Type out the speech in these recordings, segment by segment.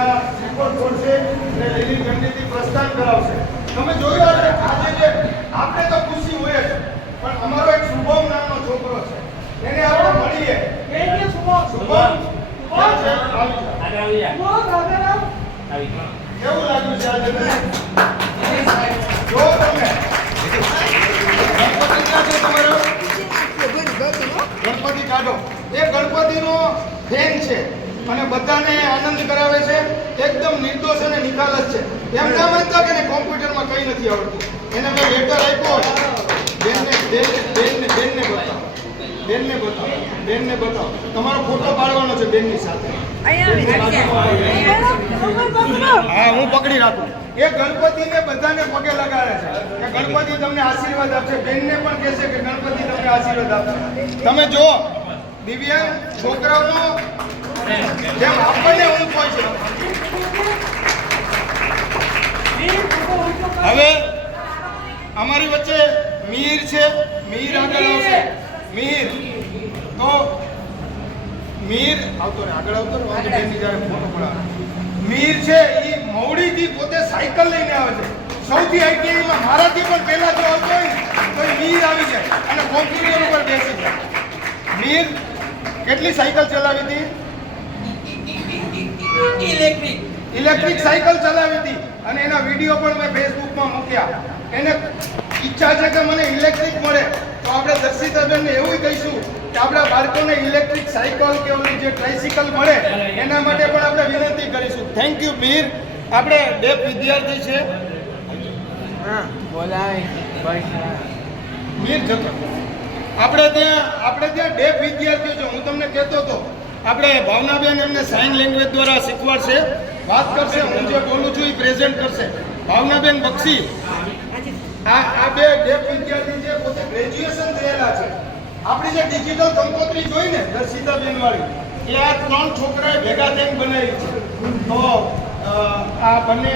એના શ્રીફળ છોડશે અને લીલી ઝંડીથી પ્રસ્થાન કરાવશે. તમે જોયું આજે જે આપણે તો ખુશી હોય જ, પણ અમારો એક શુભમ નામનો છોકરો છે, એને આપણે મળીએ. શુભમ ક્યાં છે? આવી જા. કેવું લાગ્યું છે આજે તને? જો તમે ગણપતિ ક્યાં છે તમારો? ગણપતિ કાઢો. એ ગણપતિનો ફેન છે અને બધાને આનંદ કરાવે છે. એકદમ નિર્દોષ અને નિખાલસ છે. એમ ના માનતા કે કોમ્પ્યુટરમાં કંઈ નથી આવડતું. એને મેં લેટર આપ્યો. બેનને બતાવો. તમારો ફોટો પાડવાનો છે બેનની સાથે. હા, હું પકડી રાખું. એ ગણપતિને બધાને પગે લગાડે છે કે ગણપતિ તમને આશીર્વાદ આપશે. બેનને પણ કહેશે કે ગણપતિ તમને આશીર્વાદ આપશે. તમે જો દિવ્યાંગ છોકરાઓનો જેમ આપણને ઊંઘ હોય છે. હવે અમારી વચ્ચે મીર છે. મીર આગળ આવશે. મીર આવતો ને આગળ આવતો ને બેનની જ્યારે ફોટો પડાવે. મીર છે એ મવડીથી પોતે સાયકલ લઈને આવે છે. સૌથી આઈટીઆઈમાં મારાથી પણ પહેલા જો આવતો હોય ને તો એ મીર આવી જાય અને કોમ્પ્યુટર ઉપર બેસી જાય. મીર કેટલી સાયકલ ચલાવી હતી? ઇલેક્ટ્રિક સાયકલ ચલાવી હતી અને એના વિડીયો પણ મેં ફેસબુકમાં મૂક્યા. એને ઈચ્છા છે કે મને ઇલેક્ટ્રિક મળે તો આપણે દર્શિતાબેનને એવું કહીશું કે આપણા બાળકોને ઇલેક્ટ્રિક સાયકલ કે ઓલી જે ટ્રાયસિકલ મળે એના માટે પણ આપણે વિનંતી કરીશું. Thank you Mir. આપણે ડેફ વિદ્યાર્થી છે. મીર જતો આપણે ત્યાં ડેફ વિદ્યાર્થીઓ છે. હું તમને કહેતો હતો આપણે ભાવનાબેન એમને સાઇન લેંગ્વેજ દ્વારા શીખવાડશે, વાત કરશે. હું જે બોલું છું એ પ્રેઝન્ટ કરશે. ભાવનાબેન બક્ષી આ બે ડેફ વિદ્યાર્થી છે, પોતે ગ્રેજ્યુએશન થયેલા છે. આપણી જે ડિજિટલ કંકોત્રી જોઈ ને દર્શિતાબેન વાળી, એ આ 3 છોકરાએ ભેગા થઈને બનાવી છે. તો આ બંને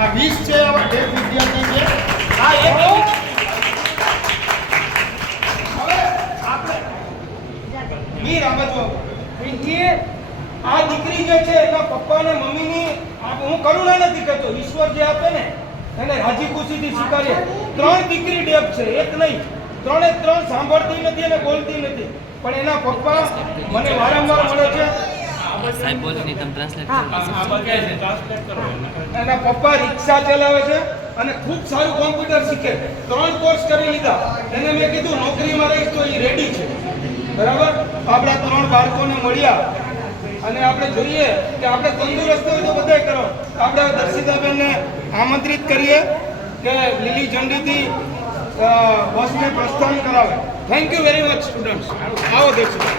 આ 20 છે આવા ડેફ વિદ્યાર્થી છે. આ એક હવે આપણે મીર આ બાજુ આ દીકરી જે છે એના પપ્પા અને મમ્મીની હું કરુણા નથી કહેતો, ઈશ્વર જે આપે ને એને રાજી ખુશીથી સ્વીકારીએ. 3 દીકરી ડેફ છે, એક નહીં. 3 સાંભળતી નથી અને બોલતી નથી, પણ એના પપ્પા મને વારંવાર મળે છે. એના પપ્પા રિક્ષા ચલાવે છે અને ખૂબ સારું કોમ્પ્યુટર શીખે. 3 કોર્સ કરી લીધા. એને મેં કીધું નોકરીમાં રહીશ તો એ રેડી છે. બરાબર. આપણા 3 બાળકોને મળ્યા અને આપણે જોઈએ કે આપણે તંદુરસ્ત હોય તો બધાય કરો. આપણે દર્શિતાબેનને આમંત્રિત કરીએ કે લીલી ઝંડીથી બસને પ્રસ્થાન કરાવે. Thank you very much students. આવો દર્શિતા.